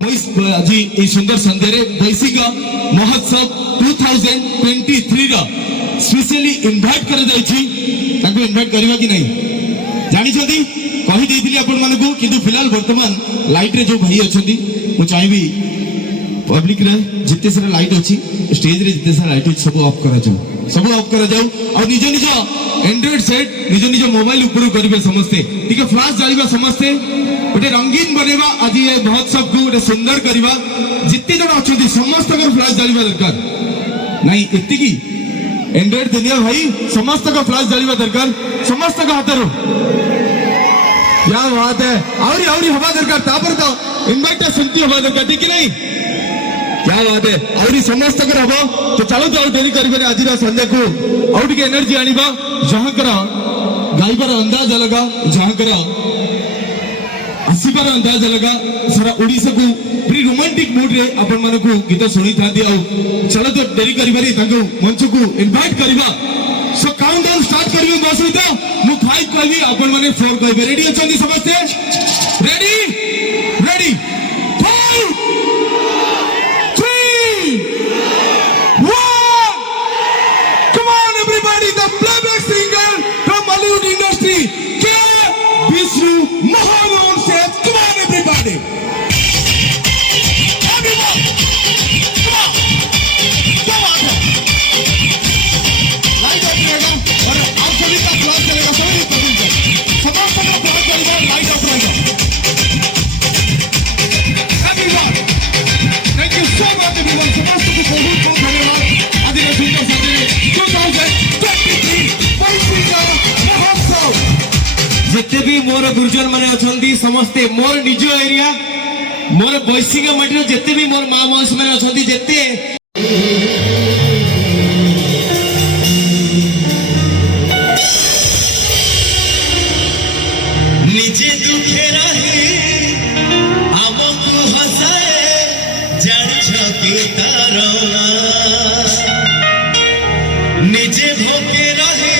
आज सुंदर संध्यार वैशिक महोत्सव 2023 स्पेशली इनवाइट कर इनवाइट करवा कि नहीं जानी कही आपण मानू कि फिलहाल वर्तमान लाइट रे जो भाई अच्छा मुझे चाहिए पब्लिक रे जिते सारा लाइट अच्छी स्टेज रे जिते सारा लाइट सब ऑफ करा जाऊ सब ऑफ करा जाऊ और निज निज एंड्रॉइड सेट निज निज मोबाइल ऊपर करेंगे समस्ते टिके फ्लाश जालिबा समस्ते गोटे रंगीन बनेवा आज ये महोत्सव को गोटे सुंदर करवा जिते जन अच्छा समस्त फ्लाश जालिबा दरकार नहीं एति एंड्रॉइड दुनिया भाई समस्त का फ्लाश जालिबा दरकार समस्त का हाथ क्या बात है आवरी हवा दरकार तापर तो इनवर्टर सुनती हवा दरकार ठीक नहीं क्या बात है आवरी समस्त कर हबो तो चलो तो देरी करिबे आज संध्या को आउ टिके एनर्जी आनिबा जहां करा गाइबर अंदाज लगा जहां करा आसीबार अंदाज लगा सारा ओडिसा को प्री रोमांटिक मूड रे आपण माने को गीत सुनी थांदी आउ चलो तो देरी करिबारी ताको मंच को इनवाइट करिबा सो काउंटडाउन स्टार्ट करिबे बस तो मु 5 कहबी आपण माने 4 कहबे रेडी अछंती समझते ready ready 5 3 1 come on everybody the playback singer from Bollywood industry K Vishnu Mohan says come on everybody जिते भी मोर गुरुजन माने अछंती समस्ते मोर निज एरिया मोर वैशिक मटर जिते भी मोर माँ मौसी माने अछंती जिते निजे दुखे रहे हमको हंसाए जान छके तारना निजे भोके रहे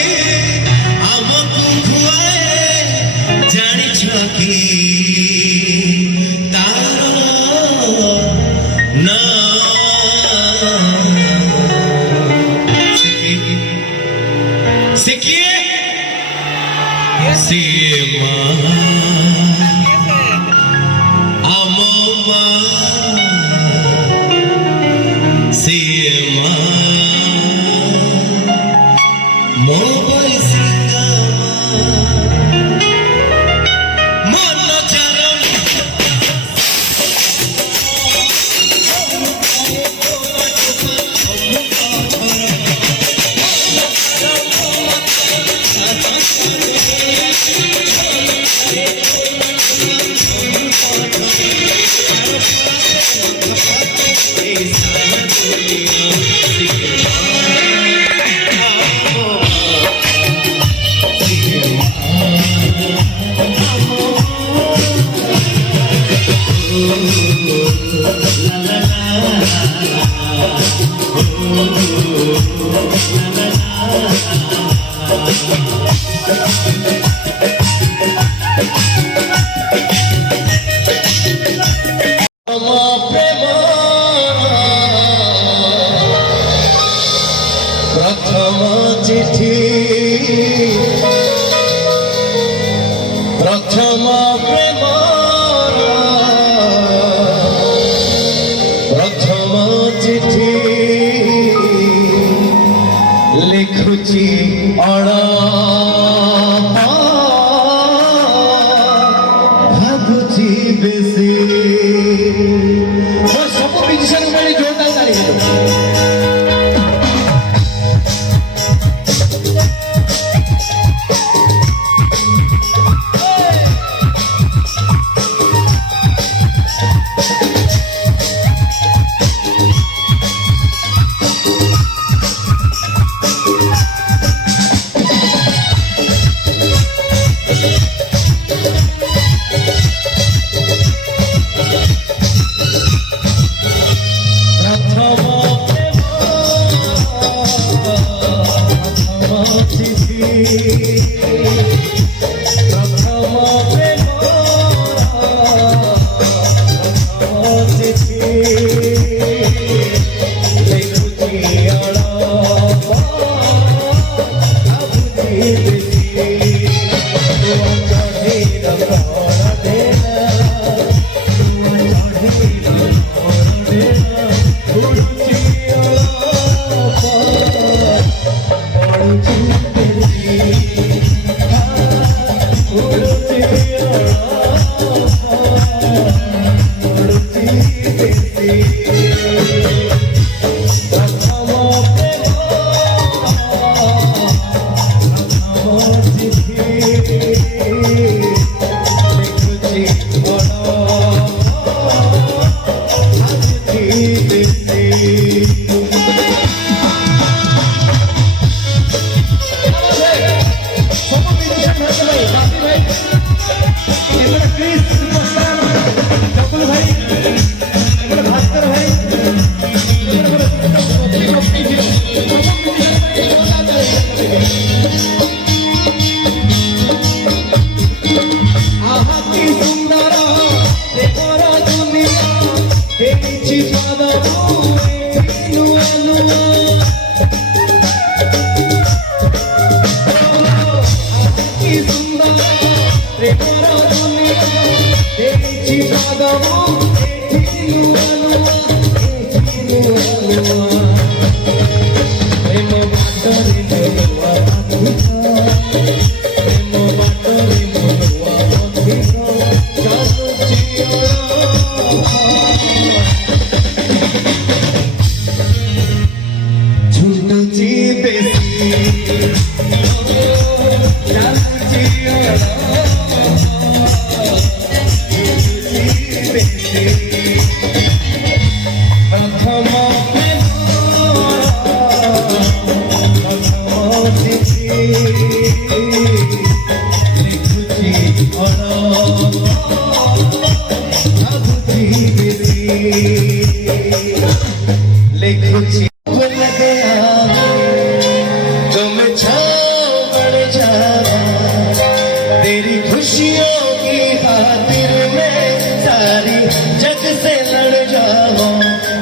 तेरी खुशियों की खातिर मैं सारी जग से लड़ जाऊं,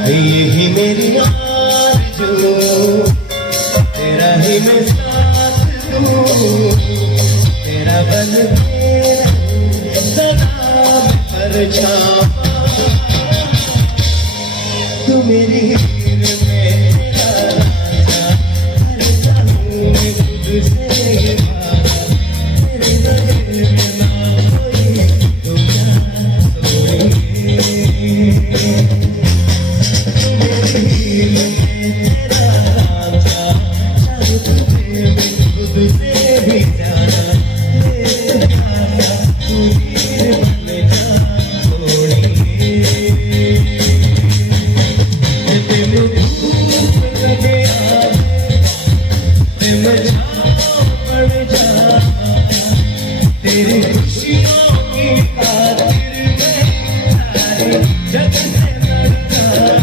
यही मेरी आरज़ू, तेरा ही मैं साथ दूं, तेरा बन के सलाम कर जाऊं, तू मेरी हीर मेरा राजा, हर जाऊं मैं तुझसे भागा, तेरे नज़र में ना कोई दुनिया सोई, तू मेरी हीर मेरा राजा, चाहे तुझे मैं खुद से भी जाना, तेरे राजा तू हीर बन जा छोड़ी, दिल धूप लगे आगे, दिल छाँव पड़ जा, तेरी खुशियों की खातिर मैं सारे जग से लड़ जाऊं।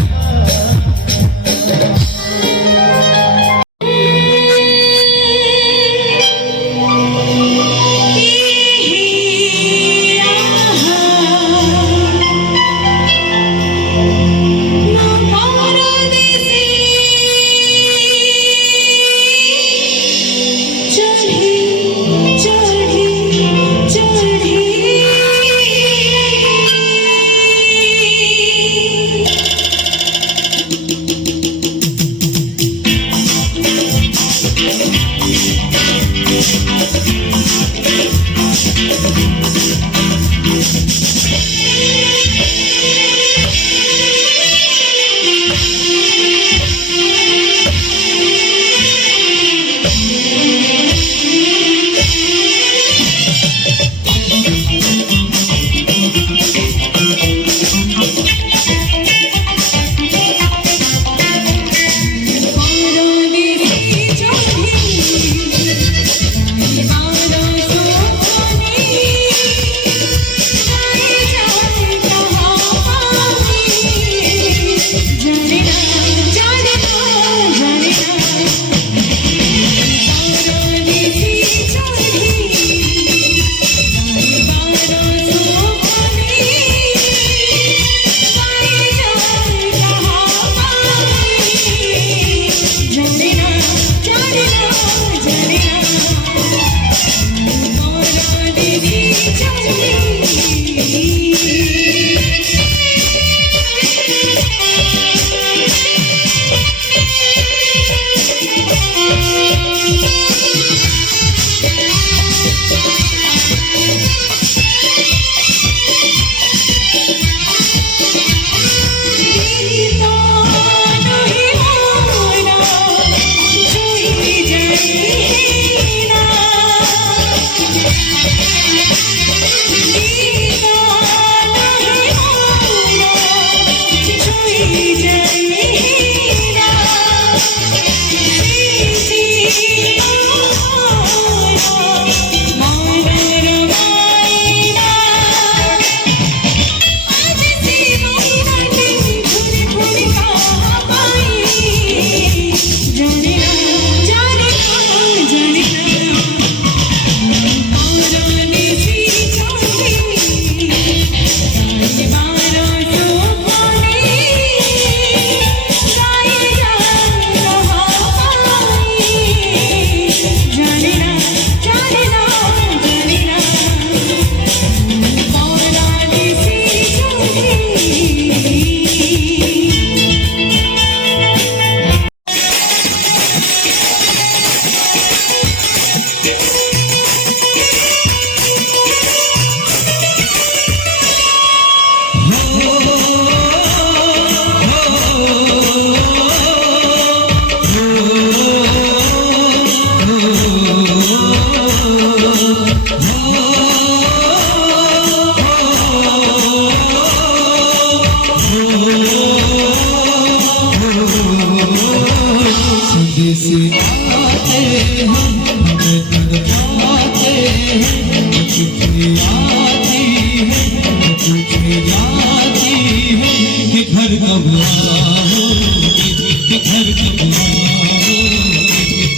कब आओगे, कि घर कब आओगे,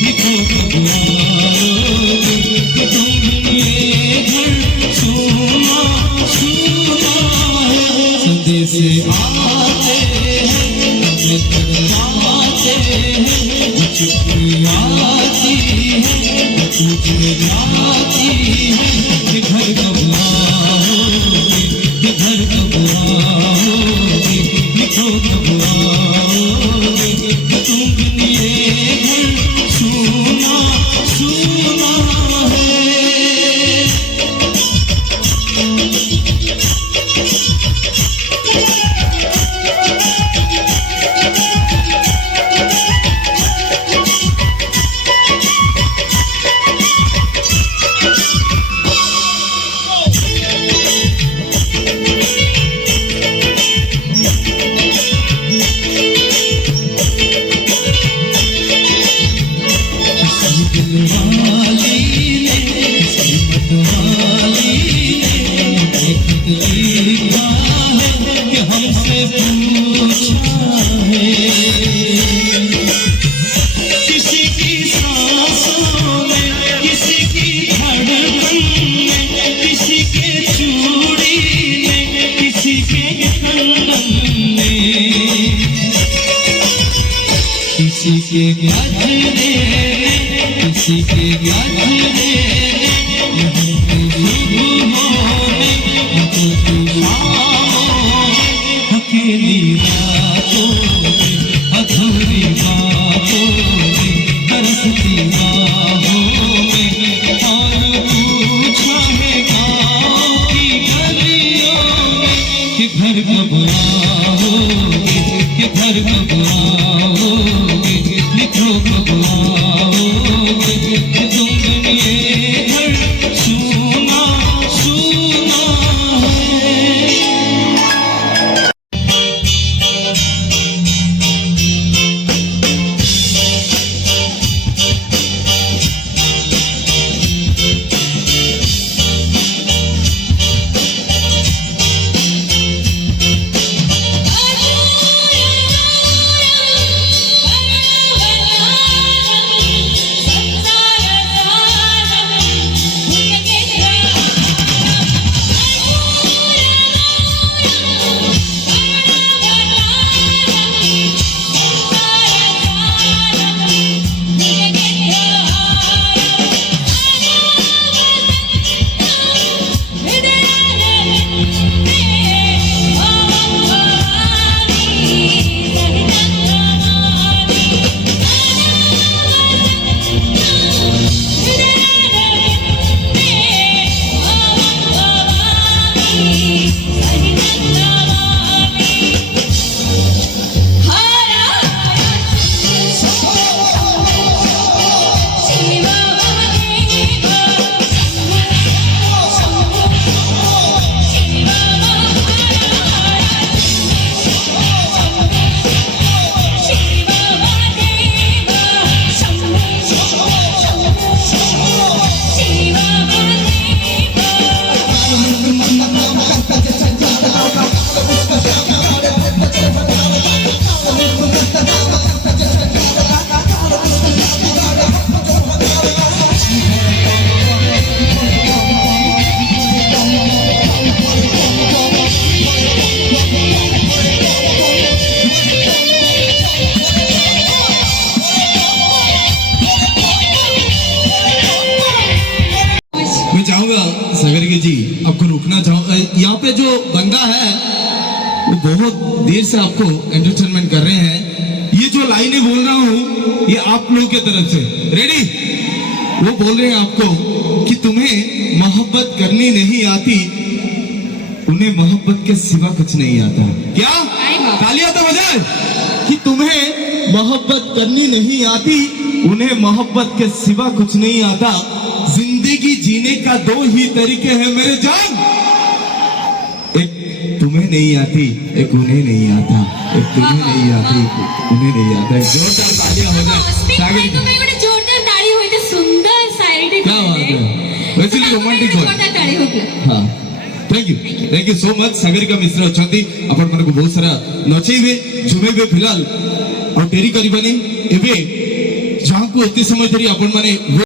लिखो कब आओगे, कि तुम ये घर सुना सुना है। संदेश आते हैं, मित्र आते हैं, चुप्पी आती है, पूछने जाती है कि घर कब आओगे, कि घर कब आओगे, लिखो कब आओगे, कि तुम ये घर सुना सुना है। किसी के गजरे में, किसी के गजरे में, अकेली रातों में, अधूरी बातों में, तरसती बाहों में, और पूछा है गाँव की गलियों में कि घर कब आओगे, कि घर कब आओगे, लिखो कब आओगे, कि तुम ये घर सुना सुना है। आपको रुकना चाहूंगा। यहाँ पे जो बंदा है वो बहुत देर से आपको एंटरटेनमेंट कर रहे हैं। ये जो लाइनें बोल रहा हूँ ये आप लोगों की तरफ से, रेडी? वो बोल रहे हैं आपको कि तुम्हें मोहब्बत करनी नहीं आती, उन्हें मोहब्बत के सिवा कुछ नहीं आता। क्या तालियां तो बजाए कि तुम्हें मोहब्बत करनी नहीं आती, उन्हें मोहब्बत के सिवा कुछ नहीं आता। जिंदगी जीने का दो ही तरीके हैं मेरे जान, एक तुम्हें नहीं आती, एक उन्हें नहीं आता। एक तुम्हें नहीं आती, उन्हें नहीं आता। जोरदार तालियां हो जाए। जोरदार ताली होते सुंदर साइड क्या बात है, वैसे रोमांटिक हो। जोरदार ताली हो गया। हाँ, thank you so much Sagarika Mishra अछंती आपण मानको बहुत सारा नचेबे झुमेबे फिलहाल और डेरी करबानी एबे जहाँ को एते समय धरी आपण माने